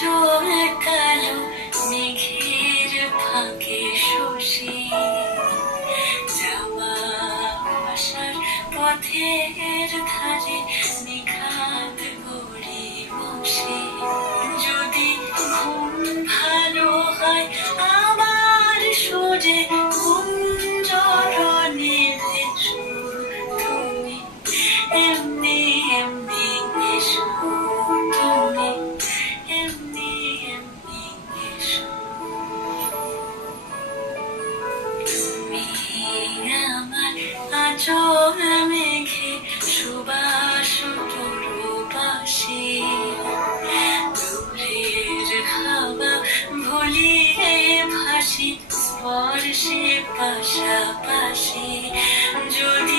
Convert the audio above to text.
আজও কালো মেঘের ফাঁকে শশী যাওয়া আসার পথের ধারে নিখাত গড়ি বসে যদি ঘুম ভালো হয় আমার সুরে কুঞ্জরণে ভেসো তুমি এমনি এমনি এসো তুমি এমনি এমনি এসো তুমি আমার আঁচল মেঘে সুবাস পরবাসী দূরের হাওয়া ভুলিয়ে ভাসি স্পর্শে পাশাপাশি যদি